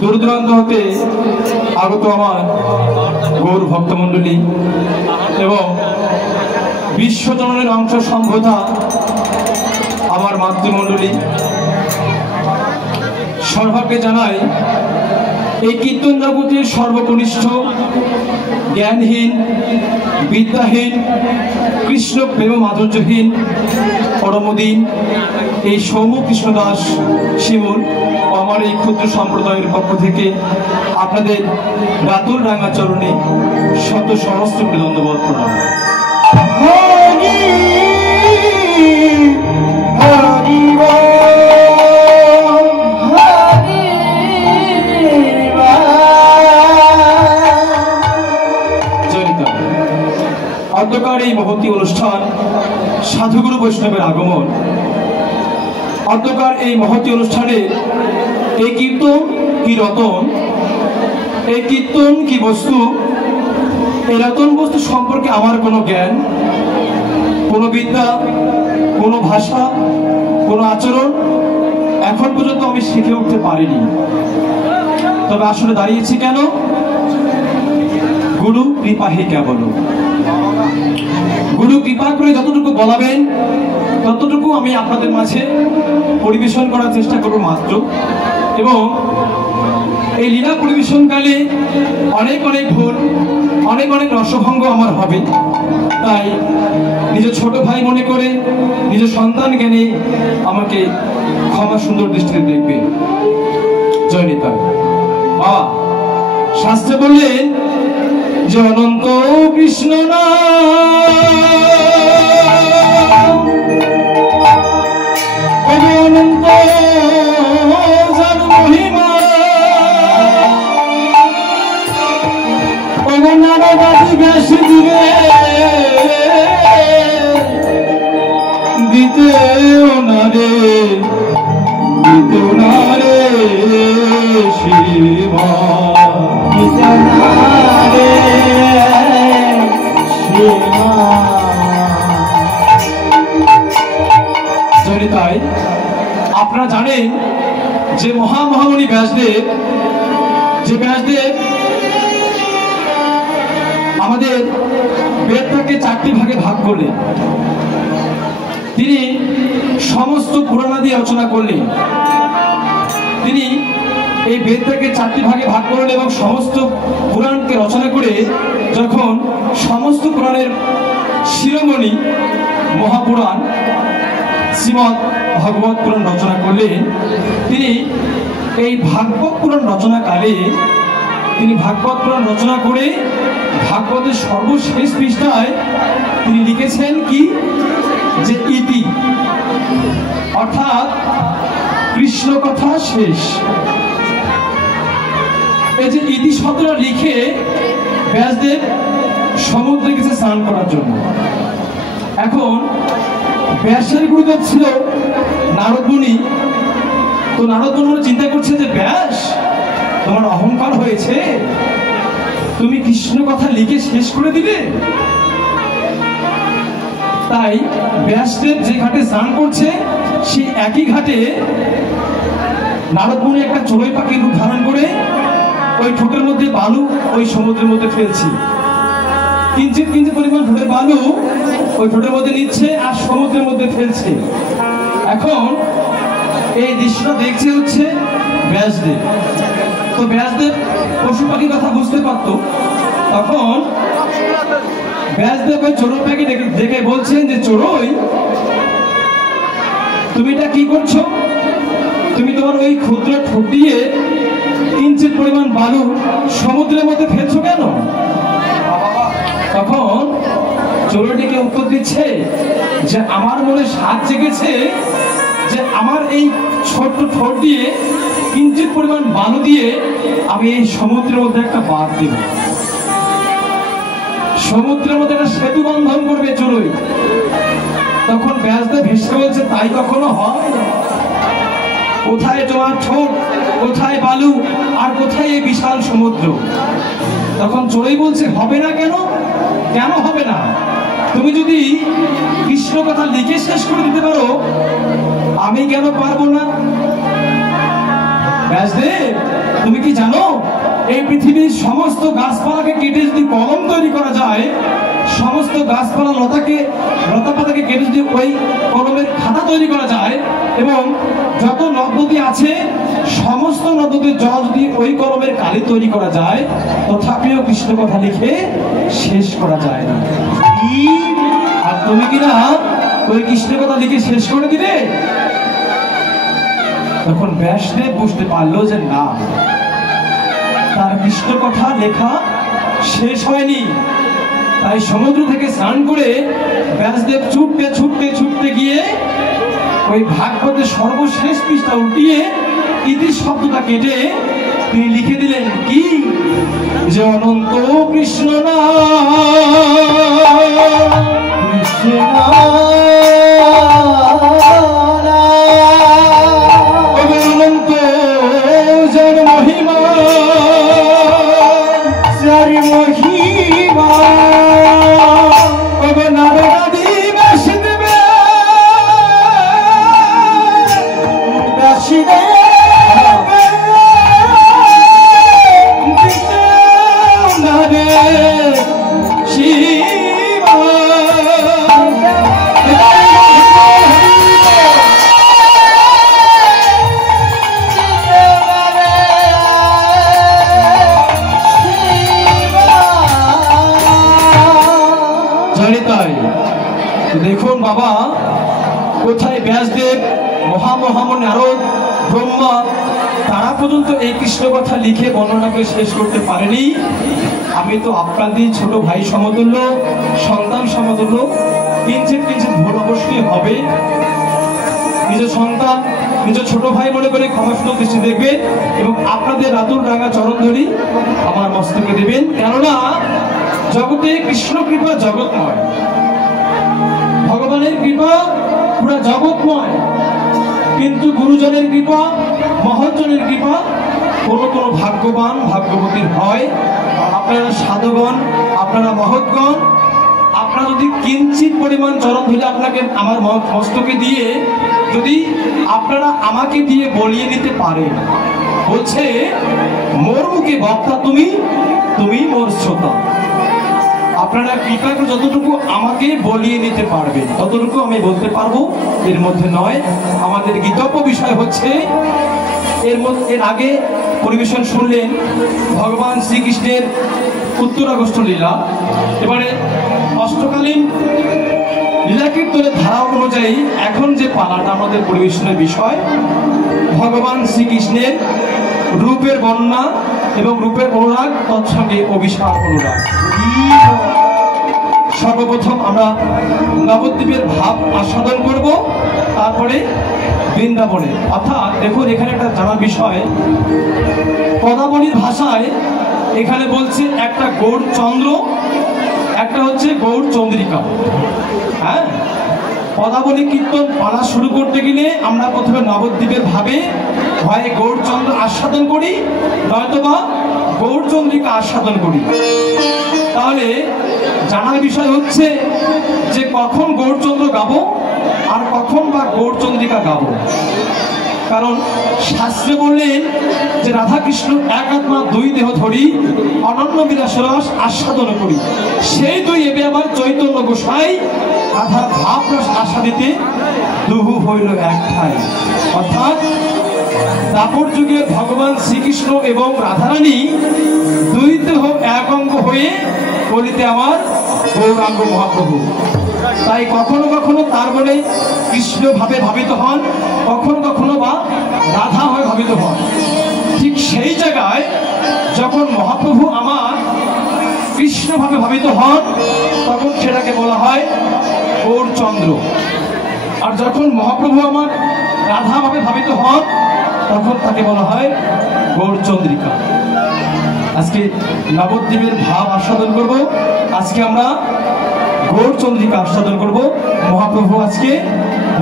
দূর দূরান্ত হতে আগত আমার গৌর ভক্তমণ্ডলী এবং বিশ্বজননের অংশ সম্ভূতা আমার মাতৃমণ্ডলী, সর্বাগ্রে জানাই এই কীর্তন জগতের সর্বকনিষ্ঠ, জ্ঞানহীন, বিদ্যাহীন, কৃষ্ণ প্রেম মাধুর্যহীন পরমদিন এই সৌম্য কৃষ্ণদাস শিমুল আমার এই ক্ষুদ্র সম্প্রদায়ের পক্ষ থেকে আপনাদের রাতুল রাঙা চরণে শত সহস্র দণ্ডবত প্রণাম। অন্ধকার এই মহতী অনুষ্ঠান, সাধুগুরু বৈষ্ণবের আগমন, অন্ধকার এই মহতী অনুষ্ঠানে এই কীর্তন কি রতন, এই কীর্তন কি বস্তু, এই রতন বস্তু সম্পর্কে আমার কোনো জ্ঞান, কোনো বিদ্যা, কোনো ভাষা, কোনো আচরণ এখন পর্যন্ত আমি শিখে উঠতে পারিনি। তবে আসলে দাঁড়িয়েছি কেন? গুরু কৃপা হে কেবল। গুরু কৃপা করে যতটুকু বলাবেন ততটুকু আমি আপনাদের মাঝে পরিবেশন করার চেষ্টা করব মাত্র। এবং এই লীলা পরিবেশনকালে অনেক অনেক ভুল, অনেক অনেক রসভঙ্গ আমার হবে, তাই নিজের ছোট ভাই মনে করে নিজের সন্তান জ্ঞানে আমাকে ক্ষমা সুন্দর দৃষ্টিতে দেখবে। জয় নিতাই। বাবা শাস্ত্রে বললেন যে অনন্ত কৃষ্ণ অনন্ত যার মহিমা অগণাবাদী ব্যাস দিবে দিতে ওনারে শিবা তাই আপনারা জানেন যে মহামহামণি ব্যাসদেব, যে ব্যাসদেব আমাদের বেদটাকে 4টি ভাগে ভাগ করলেন, তিনি সমস্ত পুরাণাদি রচনা করলেন। তিনি এই বেদটাকে 4টি ভাগে ভাগ করলেন এবং সমস্ত পুরাণকে রচনা করে যখন সমস্ত পুরাণের শিরোমণি মহাপুরাণ শ্রীমৎ ভাগবত পুরাণ রচনা করলেন, তিনি এই ভাগবত পুরাণ রচনাকালে তিনি ভাগবত পুরাণ রচনা করে ভাগবতের সর্বশেষ পৃষ্ঠায় তিনি লিখেছেন কি, যে ইতি, অর্থাৎ কৃষ্ণ কথা শেষ। এই যে ইতি শব্দটা লিখে ব্যাসদেব সমুদ্রে গেছে স্নান করার জন্য। এখন ব্যাসের গুরুদেব ছিল নারদ মুনি। তো নারদ মুনি চিন্তা করছে যে ব্যাস, তোমার অহংকার হয়েছে, তুমি কৃষ্ণ কথা লিখে শেষ করে দিলে। তাই ব্যাসদেব যে ঘাটে স্নান করছে সেই একই ঘাটে নারদ মুনি একটা চড়ুই পাখির রূপ ধারণ করে ওই ঠোঁটের মধ্যে বালু ওই সমুদ্রের মধ্যে ফেলছে। কিঞ্চিত কিঞ্চিত পরিমাণ ঠোঁটের বালু ওই ঠোঁটের মধ্যে নিচ্ছে আর সমুদ্রের মধ্যে ফেলছে। এখন এই দৃশ্যটা দেখছে হচ্ছে ব্যাসদেব। তো ব্যাসদেব পশু পাখির কথা বুঝতে পারত। তখন ব্যাসদেব ওই চড়ুই পাখি দেখে বলছেন যে চড়ুই, তুমি এটা কি করছো? তুমি তোমার ওই ক্ষুদ্র ঠোঁট দিয়ে কিঞ্চিত পরিমাণ বালু সমুদ্রের মধ্যে ফেলছো কেন? তখন চড়ুইটিকে উত্তর দিচ্ছে যে আমার মনে সাধ জেগেছে যে আমার এই ছোট্ট ঠোঁট দিয়ে কিঞ্চিত পরিমাণ বালু দিয়ে আমি এই সমুদ্রের মধ্যে একটা বাঁধ দেব, সমুদ্রের মধ্যে একটা সেতু বন্ধন করবে চড়ুই। তখন ব্যাসদেব ভেসে বলছে, তাই কখনো হয়? কোথায় তোমার ঠোঁট, কোথায় বালু, আর কোথায় এই বিশাল সমুদ্র? তখন চড়ুই বলছে, হবে না কেন? কেন হবে না? তুমি যদি কৃষ্ণ কথা লিখে শেষ করে দিতে পারো, আমি কেন পারবো না? ব্যাসদেব তুমি কি জানো এই পৃথিবীর সমস্ত গাছপালাকে কেটে যদি কলম তৈরি করা যায়, সমস্ত গাছপালা লতাপাতাকে কেটে যদি ওই কলমের খাতা তৈরি করা যায়, এবং যত নদ নদী আছে সমস্ত নদ নদীর জল যদি ওই কলমের কালি তৈরি করা যায়, তথাপিও কৃষ্ণ কথা লিখে শেষ করা যায় না। আর তুমি কিনা ওই কৃষ্ণ কথা লিখে শেষ করে দিলে। তখন ব্যাসদেব বুঝতে পারলো যে না, তার কৃষ্ণ কথা লেখা শেষ হয়নি। তাই সমুদ্র থেকে স্নান করে ব্যাসদেব ছুটতে ছুটতে ছুটতে গিয়ে ওই ভাগবতের সর্বশেষ পৃষ্ঠা উল্টিয়ে ইতি শব্দটা কেটে তিনি লিখে দিলেন কি, যে অনন্ত কৃষ্ণ অনন্ত জন মহিমা মহিমা নারদাদি ব্যাসদেবে দেখুন বাবা, কোথায় ব্যাসদেব, মহামহামুনি নারদ, ব্রহ্মা, তারা পর্যন্ত এই কৃষ্ণ কথা লিখে বর্ণনা করে শেষ করতে পারেনি। আমি তো আপনাদের ছোট ভাই সমতুল্য, সন্তান সমতুল্য, কিঞ্চিত কিঞ্চিত ভুল অবশ্যই হবে। নিজের সন্তান, নিজের ছোট ভাই মনে করে ক্ষমাসুন্দর দৃষ্টি দেখবেন এবং আপনাদের রাতুর রাঙা চরণ ধরি আমার মস্তকে দেবেন। কেননা জগতে কৃষ্ণ কৃপা জগৎময়, ভগবানের কৃপা পুরা জগৎময়, কিন্তু গুরুজনের কৃপা, মহৎজনের কৃপা কোনো কোনো ভাগ্যবান ভাগ্যবতীর হয়। আপনারা সাধুগণ, আপনারা মহৎগণ, আপনারা যদি কিঞ্চিত পরিমাণ চরণ ধরে আপনাকে আমার মস্তকে দিয়ে যদি আপনারা আমাকে দিয়ে বলিয়ে নিতে পারেন, বলছে মোর মুখে বক্তা তুমি, তুমি মোর শ্রোতা। আপনারা কৃপা করে যতটুকু আমাকে বলিয়ে নিতে পারবেন ততটুকু আমি বলতে পারবো, এর মধ্যে নয়। আমাদের গীতব্য বিষয় হচ্ছে এর আগে পরিবেশন শুনলেন ভগবান শ্রীকৃষ্ণের উত্তরাগস্ত লীলা। এবারে অষ্টকালীন লীলা কীর্তনের ধারা অনুযায়ী এখন যে পালাটা আমাদের পরিবেশনের বিষয়, ভগবান শ্রীকৃষ্ণের রূপের বর্ণনা এবং রূপের অনুরাগ, তৎসঙ্গে অভিসার অনুরাগ। সর্বপ্রথম আমরা নবদ্বীপের ভাব আস্বাদন করব, তারপরে বৃন্দাবনের। অর্থাৎ দেখুন, এখানে একটা জানার বিষয়, পদাবলীর ভাষায় এখানে বলছে একটা গৌর চন্দ্র, একটা হচ্ছে গৌর চন্দ্রিকা। হ্যাঁ, পদাবলী কীর্তন পালা শুরু করতে গেলে আমরা প্রথমে নবদ্বীপের ভাবে হয় গৌরচন্দ্র আস্বাদন করি, নয়তোবা গৌরচন্দ্রিকা আস্বাদন করি। তাহলে জানার বিষয় হচ্ছে যে কখন গৌরচন্দ্র গাবো আর কখন বা গৌরচন্দ্রিকা গাবো। কারণ শাস্ত্রে বললেন যে রাধা কৃষ্ণ এক আত্মা দুই দেহ ধরি অনন্য বিলাস রস আস্বাদন করি। সেই দুই এবে আবার চৈতন্য গোসাই রাধার ভাব রস আস্বাদিতে দুহু হইল একটাই। অর্থাৎ দাপর যুগে ভগবান শ্রীকৃষ্ণ এবং রাধারানী দুই দেহ এক অঙ্গ হয়ে কলিতে আমার গৌরাঙ্গ মহাপ্রভু। তাই কখনো কখনো তার বলে কৃষ্ণ ভাবে ভাবিত হন, কখনো কখনো বা রাধা হয়ে ভাবিত হন। ঠিক সেই জায়গায় যখন মহাপ্রভু আমার কৃষ্ণ ভাবে ভাবিত হন তখন সেটাকে বলা হয় গৌরচন্দ্র। আর যখন মহাপ্রভু আমার রাধা ভাবে ভাবিত হন তখন তাকে বলা হয় গৌরচন্দ্রিকা। আজকে নবদ্বীপের ভাব আস্বাদন করব, আজকে আমরা গৌরচন্দ্রিকা আস্বাদন করব। মহাপ্রভু আজকে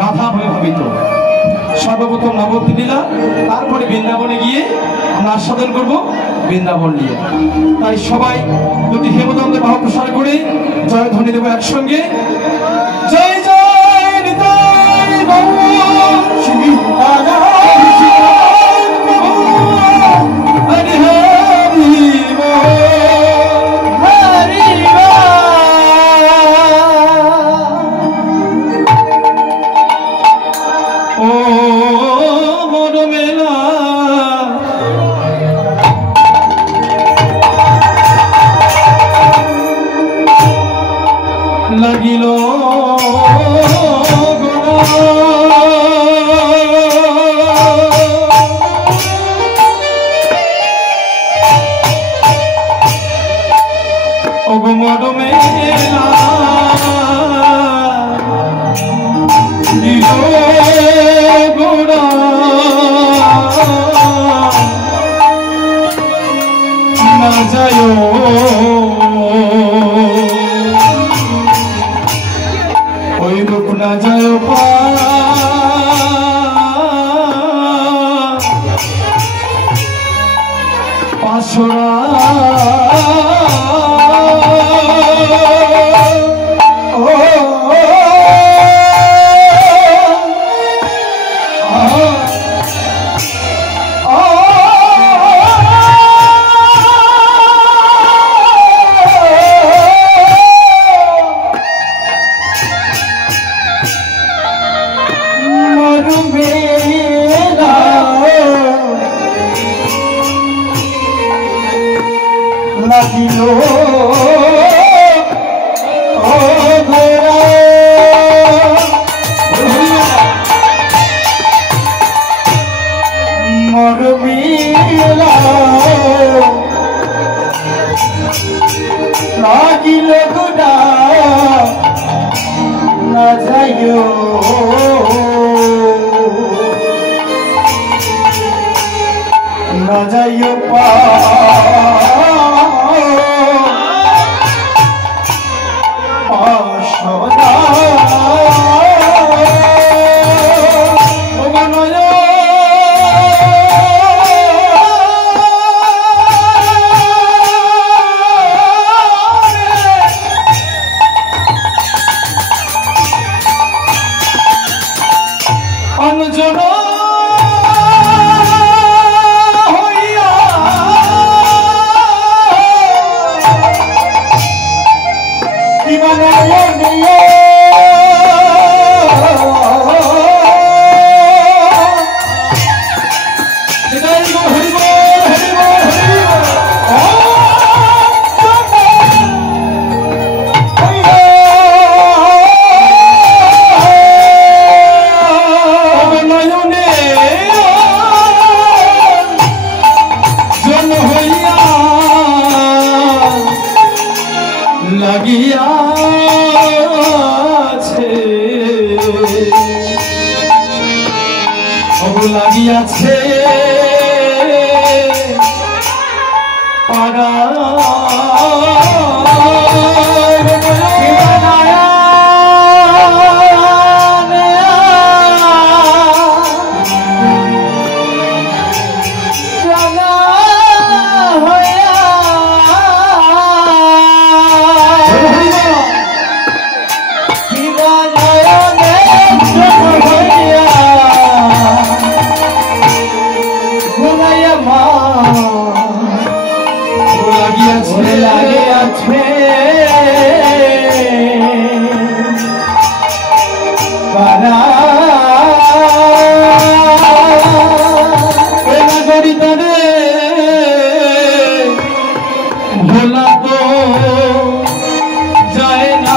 রাধা ভাবে ভাবিত। সর্বপ্রথম নবদ্বীপ লীলা, তারপরে বৃন্দাবনে গিয়ে আমরা আস্বাদন করব বৃন্দাবন নিয়ে। তাই সবাই দুটি হেমদন্তের ভাব প্রসার করে জয় ধ্বনি দেব একসঙ্গে। জয় জয় নিতাই গৌর শ্রী রাধা যায় ওই রূপ না যায় পাশরা লাগিল মরমিলা লাগিল গোডা না যাইও না যাইও লাগিয়াছে পাড়া ভোলা তো যায় না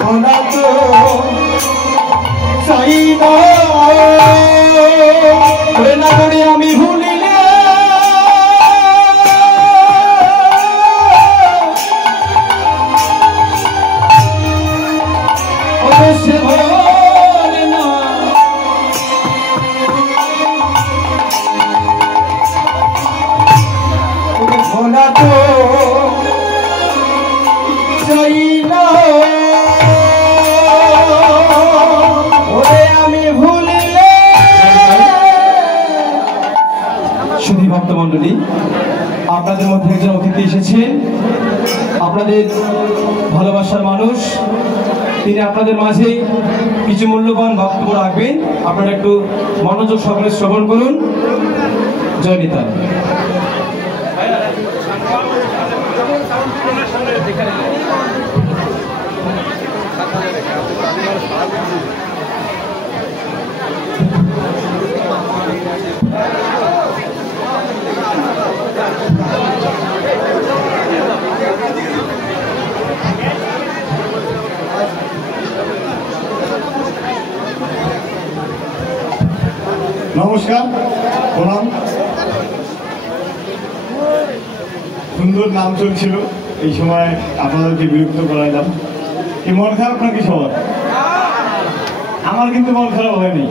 ভোলা তো চাই না করে আমি ভুলিলে অবশ্য ভোলে না ভোলা তো চাই না ভক্তমণ্ডলী, আপনাদের মধ্যে একজন অতিথি এসেছেন, আপনাদের ভালোবাসার মানুষ, তিনি আপনাদের মাঝে কিছু মূল্যবান বক্তব্য রাখবেন। আপনারা একটু মনোযোগ সহকারে শ্রবণ করুন। জয় নিতাই। নমস্কার, প্রণাম। সুন্দর নাম চলছিল, এই সময় আপনাদেরকে বিরক্ত করাইলাম। কি মন খারাপ নাকি সবার? আমার কিন্তু মন খারাপ হয়নি।